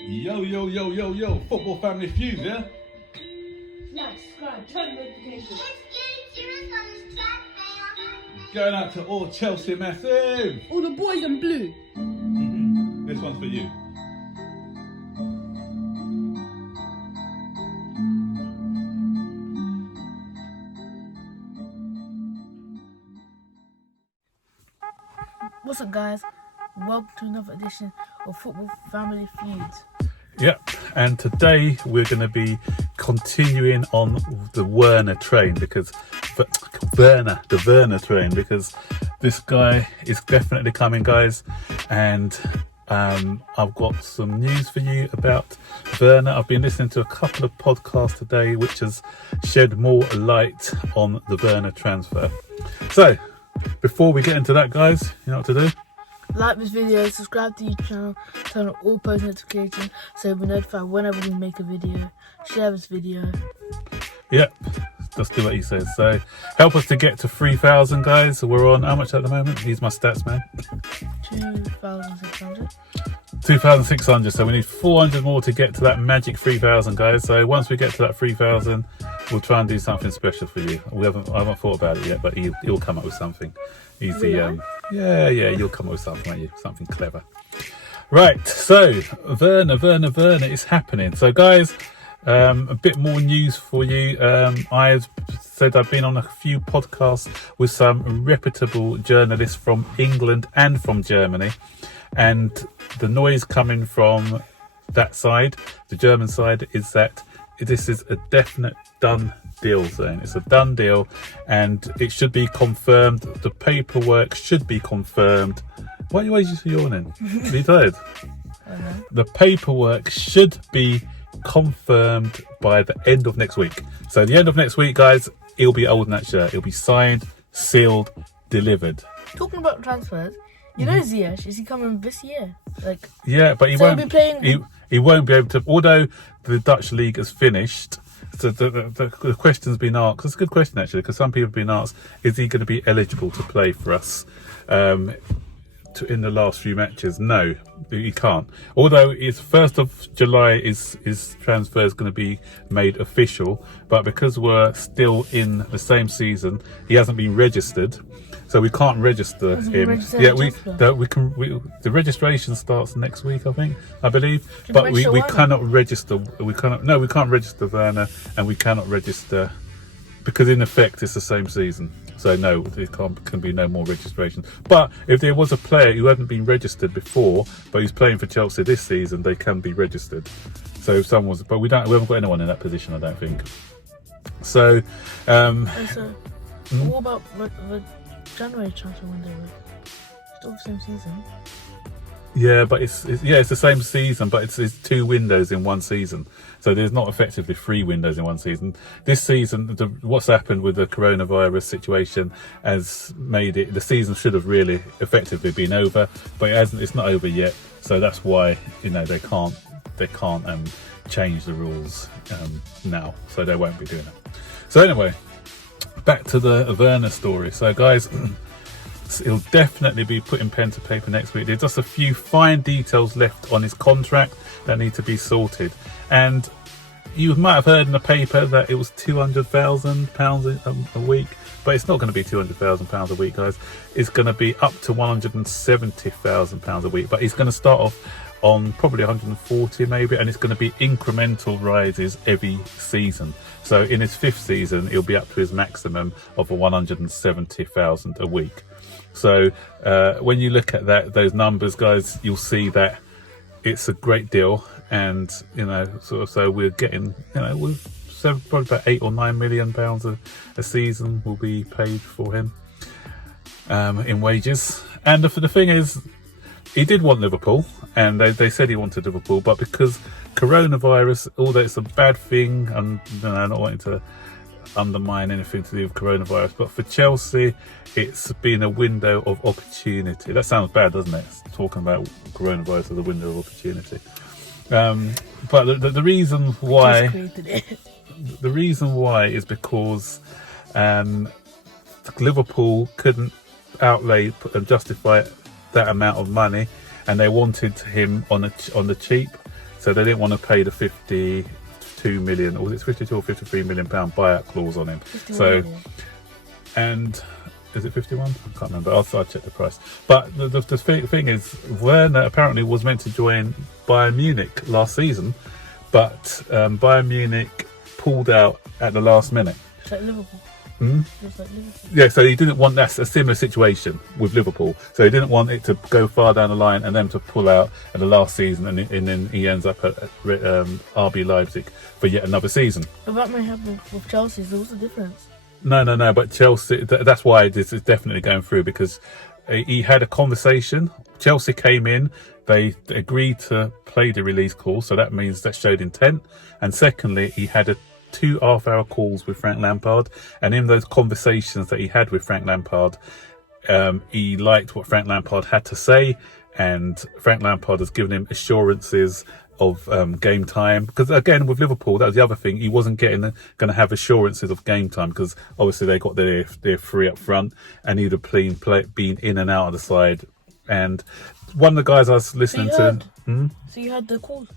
Yo, yo, yo, yo, yo, Football Family Feud, yeah? Like, subscribe, turn notifications. Going out to all Chelsea Massive. All the boys in blue. This one's for you. What's up, guys? Welcome to another edition of Football Family Feuds. Yep, and today we're going to be continuing on the Werner train because the Werner train because this guy is definitely coming, guys, and I've got some news for you about Werner. I've been listening to a couple of podcasts today which has shed more light on the Werner transfer. So before we get into that, guys, you know what to do? Like this video, subscribe to your channel, turn on all post notifications so you'll be notified whenever we make a video. Share this video. Yep, just do what he says. So help us to get to 3,000, guys. We're on how much at the moment? He's my stats man. 2,600. 2,600. So we need 400 more to get to that magic 3,000, guys. So once we get to that 3,000, we'll try and do something special for you. I haven't thought about it yet, but he'll come up with something. He's the yeah, you'll come up with something, won't you? Something clever. Right, so Werner is happening. So guys, a bit more news for you. I've said I've been on a few podcasts with some reputable journalists from England and from Germany, and the noise coming from that side, the German side, is that this is a definite done deal zone. It's a done deal and it should be confirmed. The paperwork should be confirmed. Why are you always yawning? Are you tired? The paperwork should be confirmed by the end of next week. So the end of next week, guys, it'll be holding that shirt. It'll be signed, sealed, delivered. Talking about transfers, you know Ziyech, is he coming this year? Yeah, but he won't be playing. He won't be able to, although the Dutch league has finished. So the question's been asked. It's a good question actually, because some people have been asked: is he going to be eligible to play for us in the last few matches? No, he can't. Although it's 1st of July, his transfer is going to be made official, but because we're still in the same season, he hasn't been registered. So we can't register him. Yeah, the registration starts next week, I believe. But we cannot register. We can't register Werner, and we cannot register because in effect it's the same season. So no, there can be no more registration. But if there was a player who hadn't been registered before, but he's playing for Chelsea this season, they can be registered. So if someone was, but we haven't got anyone in that position, I don't think. So, what about the January transfer window? Still the same season. Yeah, but it's the same season, but it's 2 windows in one season. So there's not effectively 3 windows in one season. This season, what's happened with the coronavirus situation has made it. The season should have really effectively been over, but it hasn't. It's not over yet. So that's why they can't change the rules now. So they won't be doing it. So anyway, back to the Werner story. So guys, he'll definitely be putting pen to paper next week. There's just a few fine details left on his contract that need to be sorted. And you might have heard in the paper that it was £200,000 a week, but it's not going to be £200,000 a week, guys. It's going to be up to £170,000 a week, but he's going to start off on probably 140 maybe, and it's going to be incremental rises every season. So in his 5th season, he'll be up to his maximum of 170,000 a week. So when you look at those numbers, guys, you'll see that it's a great deal, and so we're getting we're probably about £8 or £9 million a season will be paid for him in wages. And the thing is, he did want Liverpool, and they said he wanted Liverpool, but because coronavirus, although it's a bad thing, and not wanting to undermine anything to do with coronavirus, but for Chelsea, it's been a window of opportunity. That sounds bad, doesn't it? Talking about coronavirus as a window of opportunity. But the reason why, is because Liverpool couldn't outlay and justify that amount of money, and they wanted him on the cheap. so they didn't want to pay the 52 million, or was it 52 or 53 million pound buyout clause on him. So, and is it 51? I can't remember. I'll check the price. But the thing is, Werner apparently was meant to join Bayern Munich last season, but Bayern Munich pulled out at the last minute. It's like Liverpool. It's like Liverpool. Yeah, so he didn't want, that's a similar situation with Liverpool. So he didn't want it to go far down the line and them to pull out at the last season, and then he ends up at RB Leipzig for yet another season. But that may happen with Chelsea. So what's the difference? No, but Chelsea, that's why this is definitely going through, because he had a conversation. Chelsea came in, they agreed to play the release clause, so that means that showed intent. And secondly, he had 2 half-hour calls with Frank Lampard, and in those conversations that he had with Frank Lampard, he liked what Frank Lampard had to say, and Frank Lampard has given him assurances of game time, because again with Liverpool, that was the other thing, he wasn't going to have assurances of game time, because obviously they got their 3 up front, and he'd have been in and out of the side. And one of the guys I was listening to, so you had the calls?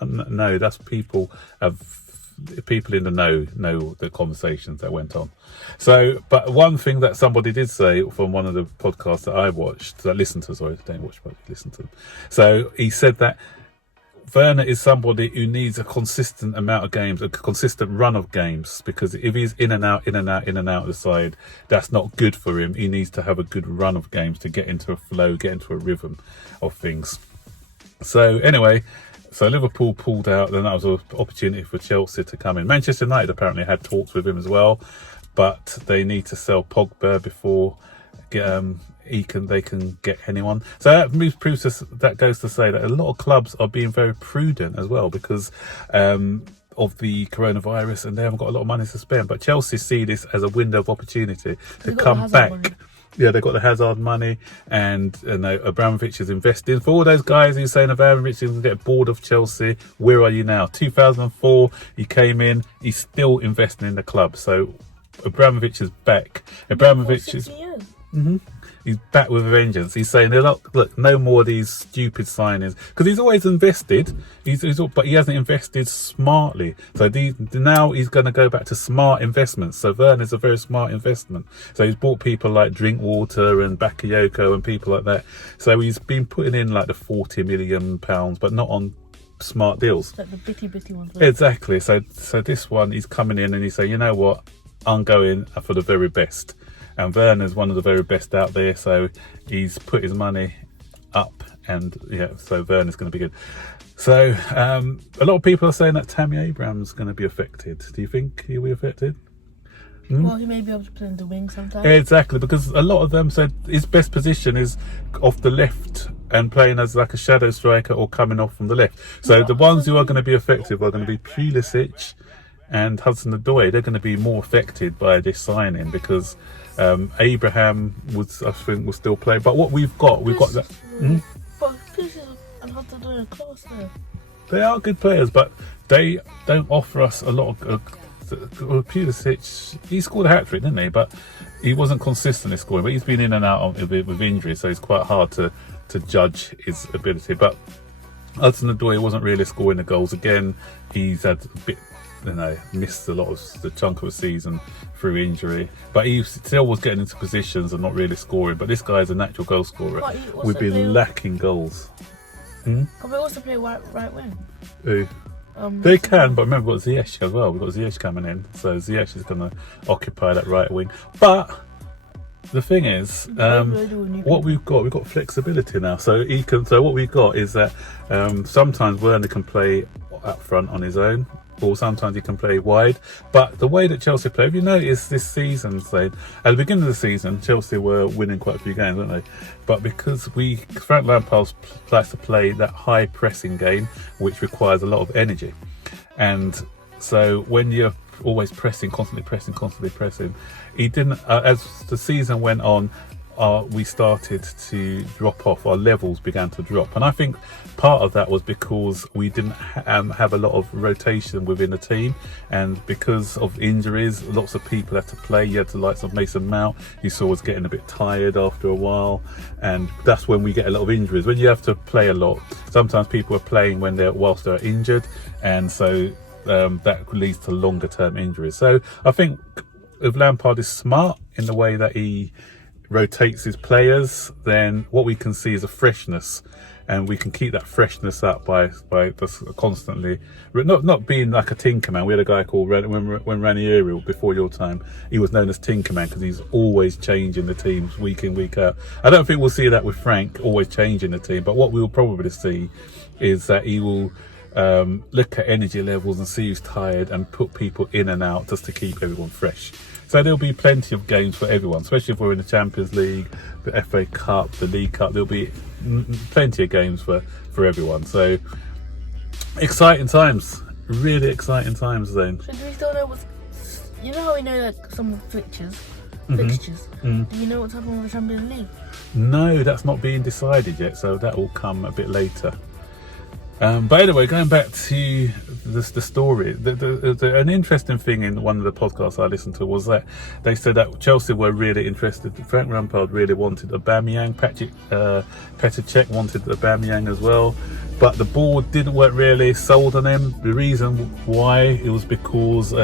No, that's people in the know the conversations that went on. So, but one thing that somebody did say from one of the podcasts that I listened to, don't watch, but listen to them. So he said that Werner is somebody who needs a consistent amount of games, a consistent run of games, because if he's in and out of the side, that's not good for him. He needs to have a good run of games to get into a flow, get into a rhythm of things. So anyway, so Liverpool pulled out, then that was an opportunity for Chelsea to come in. Manchester United apparently had talks with him as well, but they need to sell Pogba before they can get anyone. So that goes to say that a lot of clubs are being very prudent as well, because of the coronavirus, and they haven't got a lot of money to spend. But Chelsea see this as a window of opportunity to come back. Money. Yeah, they've got the Hazard money, and Abramovich is investing. For all those guys who saying Abramovich is going to get bored of Chelsea, where are you now? 2004, he came in, he's still investing in the club. So Abramovich is back. Abramovich is... He's back with a vengeance. He's saying, look, no more of these stupid signings, because he's always invested. But he hasn't invested smartly. So now he's going to go back to smart investments. So Werner's a very smart investment. So he's bought people like Drinkwater and Bakayoko and people like that. So he's been putting in like the £40 million, but not on smart deals. Like the bitty ones. Right? Exactly. So this one, he's coming in and he's saying, you know what, I'm going for the very best. And Werner's one of the very best out there, so he's put his money up, and so Werner's going to be good. So a lot of people are saying that Tammy Abraham's going to be affected. Do you think he'll be affected? Well, he may be able to play in the wing sometimes. Exactly, because a lot of them said his best position is off the left and playing as like a shadow striker or coming off from the left. So the ones who are going to be affected are going to be Pulisic and Hudson-Odoi. They're going to be more affected by this signing, because Abraham will still play. But what we've got that. But Pulisic and Hudson-Odoi are close there. They are good players, but they don't offer us a lot of. Pulisic, he scored a hat-trick, didn't he? But he wasn't consistent in scoring. But he's been in and out with injury, so it's quite hard to judge his ability. But Hudson-Odoi wasn't really scoring the goals. Again, he's had a bit. Missed a lot of the chunk of the season through injury, but he still was getting into positions and not really scoring. But this guy's a natural goal scorer. We've been lacking goals. Can we also play right wing? Who? They can, but remember we've got Ziyech as well. We've got Ziyech coming in, so Ziyech is going to occupy that right wing. But the thing is, what we've got flexibility now. So what we've got is that sometimes Werner can play up front on his own, or sometimes he can play wide. But the way that Chelsea play, if you notice this season, at the beginning of the season, Chelsea were winning quite a few games, weren't they? But because Frank Lampard likes to play that high pressing game, which requires a lot of energy, and so when you're always constantly pressing, he didn't. As the season went on, we started to drop off. Our levels began to drop, and I think part of that was because we didn't have a lot of rotation within the team, and because of injuries, lots of people had to play. You had the likes of Mason Mount, you saw was getting a bit tired after a while, and that's when we get a lot of injuries. When you have to play a lot, sometimes people are playing whilst they're injured, and so that leads to longer term injuries. So I think if Lampard is smart in the way that he rotates his players, then what we can see is a freshness, and we can keep that freshness up by just constantly not being like a Tinkerman. We had a guy called when Ranieri, before your time, he was known as Tinkerman because he's always changing the teams week in, week out. I don't think we'll see that with Frank, always changing the team, but what we will probably see is that he will look at energy levels and see who's tired and put people in and out just to keep everyone fresh. So there'll be plenty of games for everyone, especially if we're in the Champions League, the FA Cup, the League Cup. There'll be plenty of games for everyone. So exciting times, really exciting times, Zane. So do we still know what's... You know how we know like some fixtures? Do you know what's happening with the Champions League? No, that's not being decided yet, so that will come a bit later. But anyway, going back to the story, an interesting thing in one of the podcasts I listened to was that they said that Chelsea were really interested. Frank Lampard really wanted Aubameyang. Petr Cech wanted Aubameyang as well, but the board weren't really sold on him. The reason why it was because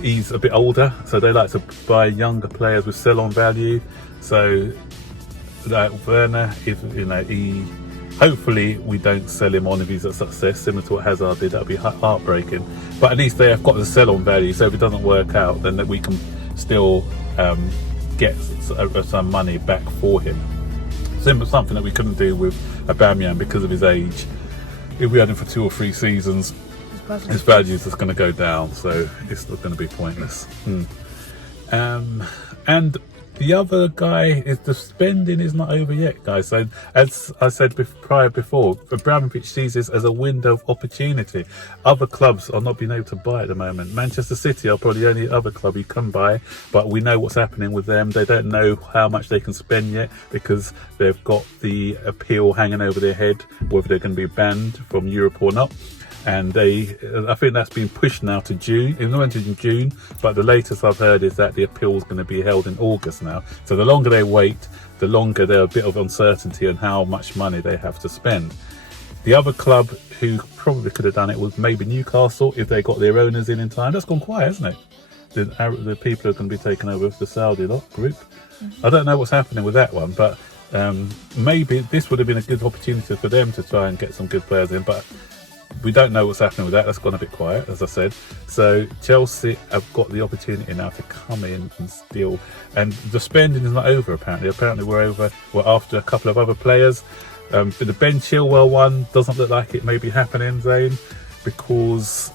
he's a bit older, so they like to buy younger players with sell-on value. So that Werner, hopefully we don't sell him on if he's a success, similar to what Hazard did. That'd be heartbreaking. But at least they have got the sell-on value, so if it doesn't work out, then that we can still get some money back for him. Something that we couldn't do with Aubameyang because of his age. If we had him for 2 or 3 seasons, his value is just going to go down, so it's not going to be pointless. And the other guy is the spending is not over yet, guys. So as I said before, Abramovich sees this as a window of opportunity. Other clubs are not being able to buy at the moment. Manchester City are probably the only other club you can buy, but we know what's happening with them. They don't know how much they can spend yet because they've got the appeal hanging over their head, whether they're going to be banned from Europe or not. And I think that's been pushed now to June. It went in June, but the latest I've heard is that the appeal is going to be held in August now. So the longer they wait, the longer there's a bit of uncertainty on how much money they have to spend. The other club who probably could have done it was maybe Newcastle if they got their owners in time. That's gone quiet, hasn't it? The people are going to be taken over with the Saudi group. I don't know what's happening with that one, but maybe this would have been a good opportunity for them to try and get some good players in, but we don't know what's happening with that. That's gone a bit quiet, as I said. So Chelsea have got the opportunity now to come in and steal. And the spending is not over, apparently. Apparently we're after a couple of other players. The Ben Chilwell one doesn't look like it may be happening, Zane, because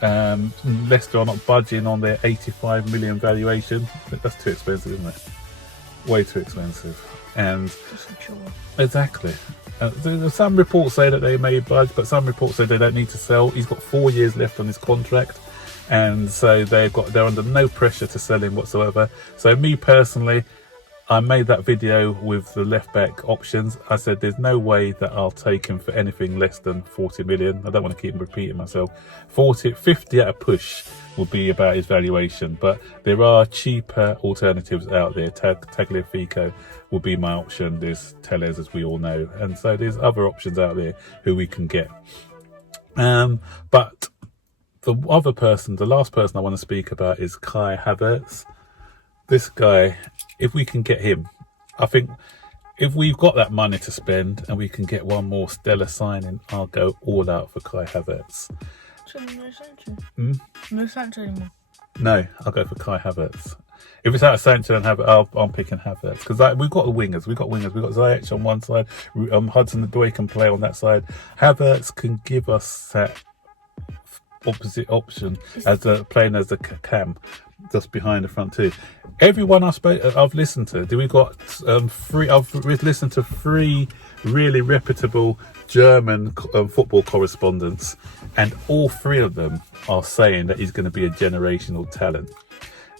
Leicester are not budging on their 85 million valuation. That's too expensive, isn't it? Way too expensive. And exactly. Some reports say that they may budge, but some reports say they don't need to sell. He's got 4 years left on his contract, and so they're under no pressure to sell him whatsoever. So me personally, I made that video with the left back options. I said there's no way that I'll take him for anything less than 40 million. I don't want to keep repeating myself. 50 at a push will be about his valuation, but there are cheaper alternatives out there. Tagliafico will be my option. There's Tellez, as we all know, and so there's other options out there who we can get. But the last person I want to speak about is Kai Havertz. This guy, if we can get him, I think if we've got that money to spend and we can get one more stellar signing, I'll go all out for Kai Havertz. So no Sancho? No Sancho anymore? No, I'll go for Kai Havertz. If it's out of Sancho and Havertz, I'm picking Havertz because we've got the wingers. We've got Ziyech on one side, Hudson-Odoi can play on that side. Havertz can give us that opposite option as playing as the cam, just behind the front two. Everyone I've listened to, we've got I've listened to 3 really reputable German football correspondents, and all 3 of them are saying that he's going to be a generational talent.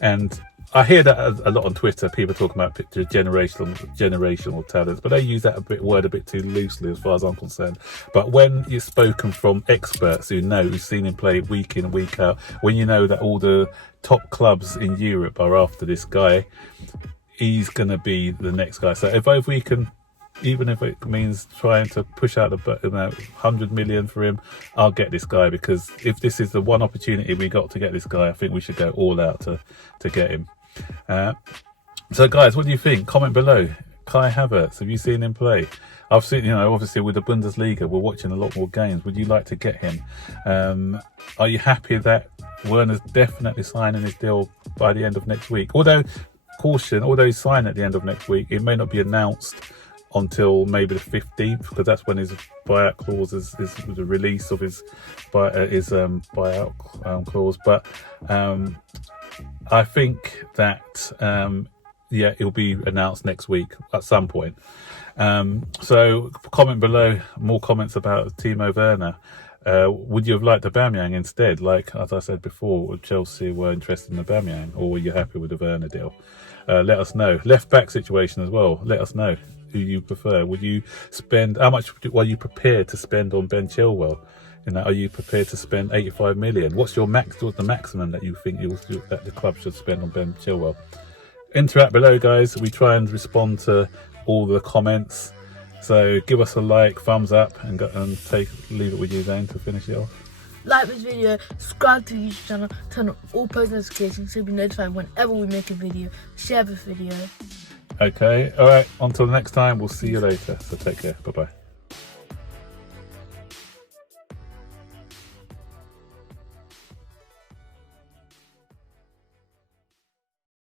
And I hear that a lot on Twitter. People talking about generational talents, but they use that word a bit too loosely, as far as I'm concerned. But when you're spoken from experts who've seen him play week in and week out, when you know that all the top clubs in Europe are after this guy, he's going to be the next guy. So if we can, even if it means trying to push out 100 million for him, I'll get this guy, because if this is the one opportunity we got to get this guy, I think we should go all out to get him. So guys, what do you think? Comment below. Kai Havertz, have you seen him play? I've seen, obviously with the Bundesliga, we're watching a lot more games. Would you like to get him? Are you happy that Werner's definitely signing his deal by the end of next week? Although he's signed at the end of next week, it may not be announced until maybe the 15th, because that's when his buyout clause is the release of his buyout clause. But I think that it'll be announced next week at some point. So comment below more comments about Timo Werner. Would you have liked Aubameyang instead? Like, as I said before, Chelsea were interested in Aubameyang, or were you happy with the Werner deal? Let us know. Left back situation as well. Let us know who you prefer. Would you spend, how much are you prepared to spend on Ben Chilwell? Are you prepared to spend 85 million? What's the maximum that you think that the club should spend on Ben Chilwell? Interact below, guys. We try and respond to all the comments. So give us a like, thumbs up, and leave it with you, Zane, to finish it off. Like this video, subscribe to the YouTube channel, turn on all post notifications so you'll be notified whenever we make a video. Share this video. Okay, all right. Until next time, we'll see you later. So take care. Bye-bye.